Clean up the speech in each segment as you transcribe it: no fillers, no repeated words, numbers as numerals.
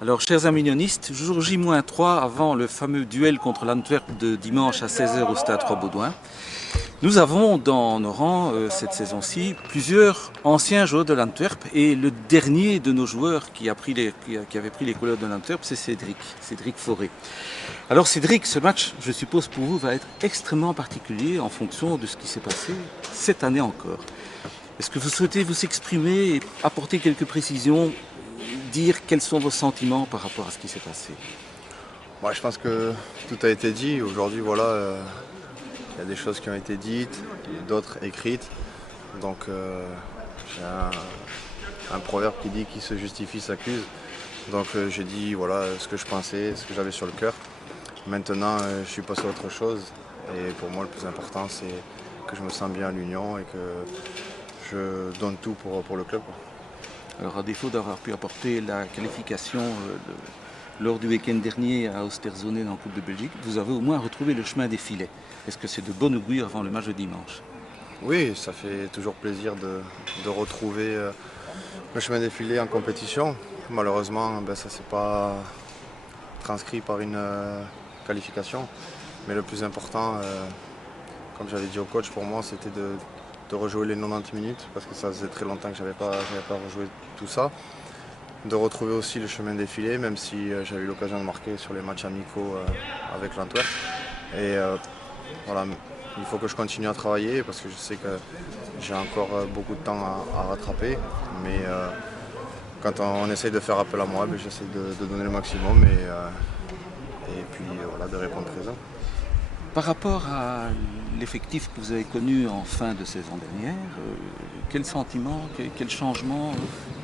Alors, chers amis unionistes, jour J-3 avant le fameux duel contre l'Antwerp de dimanche à 16 h au stade Roi-Baudouin. Nous avons dans nos rangs, cette saison-ci, plusieurs anciens joueurs de l'Antwerp et le dernier de nos joueurs qui avait pris les couleurs de l'Antwerp, c'est Cédric Fauré. Alors Cédric, ce match, je suppose pour vous, va être extrêmement particulier en fonction de ce qui s'est passé cette année encore. Est-ce que vous souhaitez vous exprimer et apporter quelques précisions, dire quels sont vos sentiments par rapport à ce qui s'est passé? Moi, je pense que tout a été dit. Aujourd'hui, voilà, il y a des choses qui ont été dites, d'autres écrites. Donc, j'ai un proverbe qui dit qui se justifie s'accuse. Donc, j'ai dit voilà ce que je pensais, ce que j'avais sur le cœur. Maintenant, je suis passé à autre chose. Et pour moi, le plus important, c'est que je me sens bien à l'Union et que je donne tout pour le club. Alors, à défaut d'avoir pu apporter la qualification lors du week-end dernier à Oosterzone dans la Coupe de Belgique, vous avez au moins retrouvé le chemin des filets. Est-ce que c'est de bon augure avant le match de dimanche? Oui, ça fait toujours plaisir de retrouver le chemin des filets en compétition. Malheureusement, ça ne s'est pas transcrit par une qualification. Mais le plus important, comme j'avais dit au coach, pour moi, c'était de rejouer les 90 minutes parce que ça faisait très longtemps que je n'avais pas rejoué tout ça. De retrouver aussi le chemin des filets, même si j'avais eu l'occasion de marquer sur les matchs amicaux avec l'Antwerp. Et voilà, il faut que je continue à travailler parce que je sais que j'ai encore beaucoup de temps à rattraper. Mais quand on essaye de faire appel à moi, j'essaie de donner le maximum et puis voilà, de répondre présent. Par rapport à l'effectif que vous avez connu en fin de saison dernière, quel sentiment, quel changement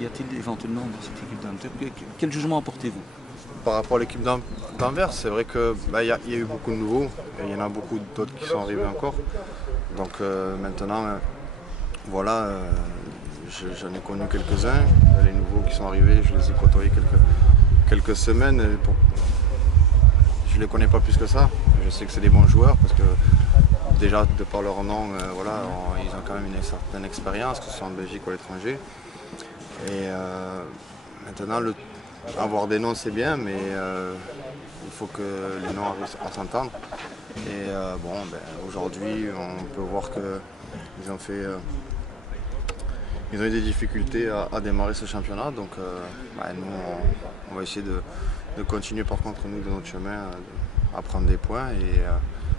y a-t-il éventuellement dans cette équipe d'Antwerp? Quel jugement apportez-vous? Par rapport à l'équipe d'Anvers, c'est vrai qu'il y a eu beaucoup de nouveaux et il y en a beaucoup d'autres qui sont arrivés encore. Donc maintenant, voilà, j'en ai connu quelques-uns. Les nouveaux qui sont arrivés, je les ai côtoyés quelques semaines. Je ne les connais pas plus que ça. Je sais que c'est des bons joueurs parce que déjà de par leur nom, voilà, ils ont quand même une certaine expérience, que ce soit en Belgique ou à l'étranger. Et maintenant, avoir des noms c'est bien, mais il faut que les noms arrivent à s'entendre. Et aujourd'hui, on peut voir qu'ils ont eu des difficultés à démarrer ce championnat. Donc nous, on va essayer de continuer par contre nous de notre chemin à prendre des points. Et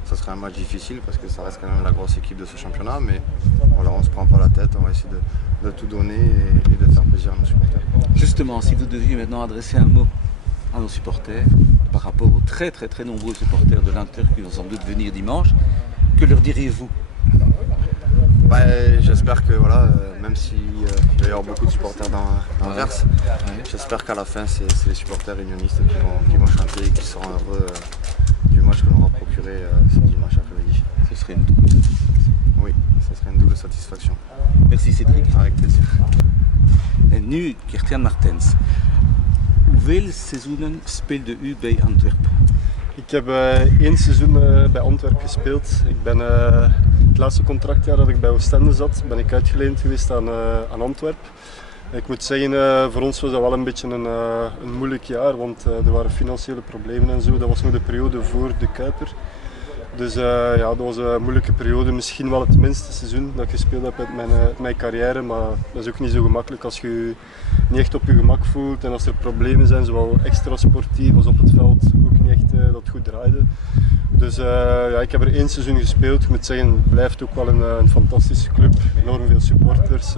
ça sera un match difficile parce que ça reste quand même la grosse équipe de ce championnat. Mais voilà, on ne se prend pas la tête, on va essayer de tout donner et de faire plaisir à nos supporters. Justement, si vous deviez maintenant adresser un mot à nos supporters par rapport aux très nombreux supporters de l'Antwerp qui vont sans doute venir dimanche, que leur diriez-vous? J'espère que voilà, même s'il va y avoir beaucoup de supporters d'Anvers, j'espère qu'à la fin c'est les supporters unionistes qui vont chanter et qui seront heureux du match que l'on va procurer ce dimanche après-midi. Ce serait une double satisfaction. Oui, ce serait une double satisfaction. Merci Cédric. Avec plaisir. En nu Gert-Jan Martens. Hoeveel seizoenen speelde u bij Antwerp? Ik heb 1 seizoen bij Antwerp gespeeld. Ik ben het laatste contractjaar dat ik bij Oostende zat, ben ik uitgeleend geweest aan Antwerp. Ik moet zeggen, voor ons was dat wel een beetje een moeilijk jaar, want er waren financiële problemen en zo. Dat was nog de periode voor de Kuiper. Dus dat was een moeilijke periode. Misschien wel het minste seizoen dat ik gespeeld heb uit mijn carrière, maar dat is ook niet zo gemakkelijk als je je niet echt op je gemak voelt en als er problemen zijn, zowel extra sportief als op het veld, ook niet echt dat het goed draaide. Dus ik heb er 1 seizoen gespeeld. Ik moet zeggen, het blijft ook wel een fantastische club, enorm veel supporters.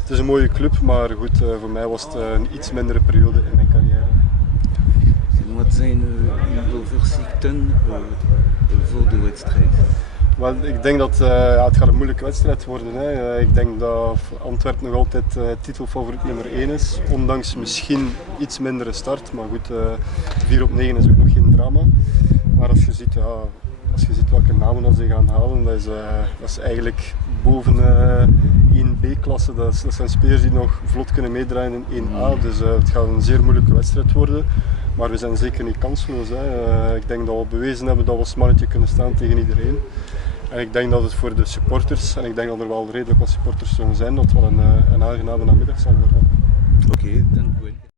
Het is een mooie club, maar goed, voor mij was het een iets mindere periode in mijn carrière. Wat zijn uw overzichten voor de wedstrijd? Ik denk dat het gaat een moeilijke wedstrijd worden. Hè. Ik denk dat Antwerp nog altijd titelfavoriet nummer 1 is, ondanks misschien iets mindere start. Maar goed, 4-9 is ook nog geen drama. Maar als je ziet welke namen ze gaan halen, dat is eigenlijk boven 1B-klasse. Dat zijn spelers die nog vlot kunnen meedraaien in 1A. Dus het gaat een zeer moeilijke wedstrijd worden. Maar we zijn zeker niet kansloos. Hè. Ik denk dat we bewezen hebben dat we als mannetje kunnen staan tegen iedereen. En ik denk dat het voor de supporters, en ik denk dat er wel redelijk wat supporters zullen zijn, dat het wel een aangename namiddag zal worden. Oké, dank u wel.